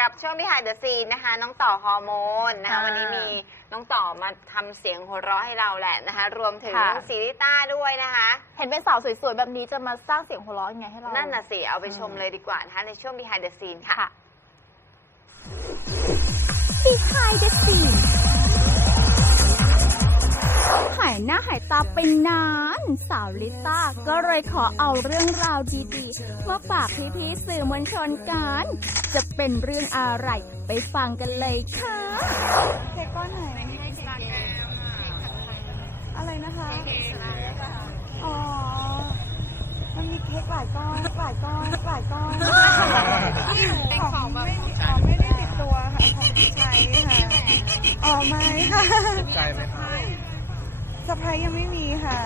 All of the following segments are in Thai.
กับช่วง Behind the Scene นะคะ น้องต่อฮอร์โมนนะคะ ค่ะวันนี้มีน้องต่อมาทำเสียงหัวเราะให้เราแหละนะคะ รวมถึงค่ะซีริต้าด้วยนะคะ เห็นเป็นสาวสวยๆ แบบนี้จะมาสร้างเสียงหัวเราะยังไงให้เรานั่นน่ะสิ เอาไปชมเลยดีกว่านะคะ ในช่วง Behind the Scene ค่ะค่ะ Behind the scene หายหน้าหายตาไปนาน สาวลิต้าก็เลยขอเอาเรื่องราวดีๆ มาฝากพี่ๆสื่อมวลชนกัน จะเป็นเรื่องอะไรไปฟังกันเลยค่ะเค้กก้อนไหนอะไรนะคะอ๋อมันมีเค้กหลายก้อนหลายก้อนหลายก้อนของไม่อ๋อไม่ได้ติดตัวค่ะของใช้ค่ะอ๋อไม่ค่ะใจไหมครับ สะพายยังไม่มีค่ะ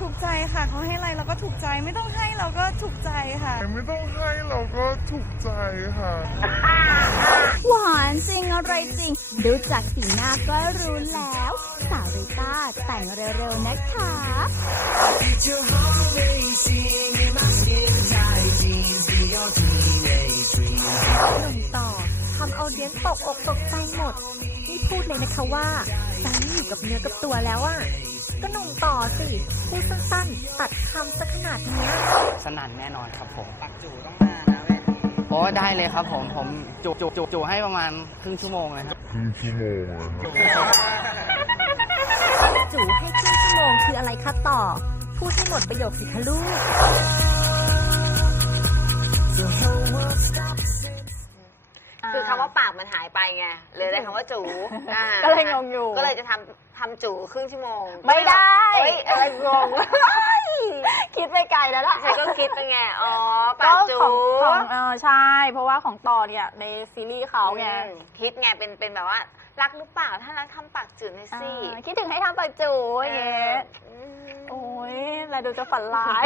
ถูกใจค่ะเขาให้อะไรเราก็ถูกใจไม่ต้องให้เราก็ถูกใจค่ะ ไม่ต้องให้เราก็ถูกใจค่ะ หวานจริงอะไรจริง ดูจากสีหน้าก็รู้แล้ว สาวริต้าแต่งเร็วๆนะคะหนุ่มต่อ ทำเอาเดียนตกอกตกใจหมด นี่พูดเลยนะคะว่าใจไม่อยู่กับเนื้อกับตัวแล้วอะก็หนุ่มต่อสิ พูดสั้นๆ ตัดคำสักขนาดเนี้ยสนั่นแน่นอนครับผม ปักจูต้องมานะเวทีโอ้ได้เลยครับผม ผมจูจูจูจูให้ประมาณครึ่งชั่วโมงเลยครับจูให้ครึ่งชั่วโมงคืออะไรคะต่อ พูดให้หมดประโยคสิคะลูก คือคำว่าปากมันหายไปไงเลยได้คำว่าจูอ่าก็เลยงงอยู่ ก็เลยจะทำทำจูครึ่งชั่วโมงไม่ได้เฮ้ยอะไรงงคิดไปไกลแล้วล่ะฉันก็คิดไปไงอ๋อปาก็กจู ของของเออใช่ เพราะว่าของต่อเนี่ยในซีรีส์เขาไงอืมคิดไงเป็นเป็นแบบว่า รักหรือเปล่าถ้ารักทำปากจืดหน่อยสิ อ่าคิดถึงให้ทำปากจูอย่างเงี้ยอืมโอ้ยแล้วดูจะฝันร้าย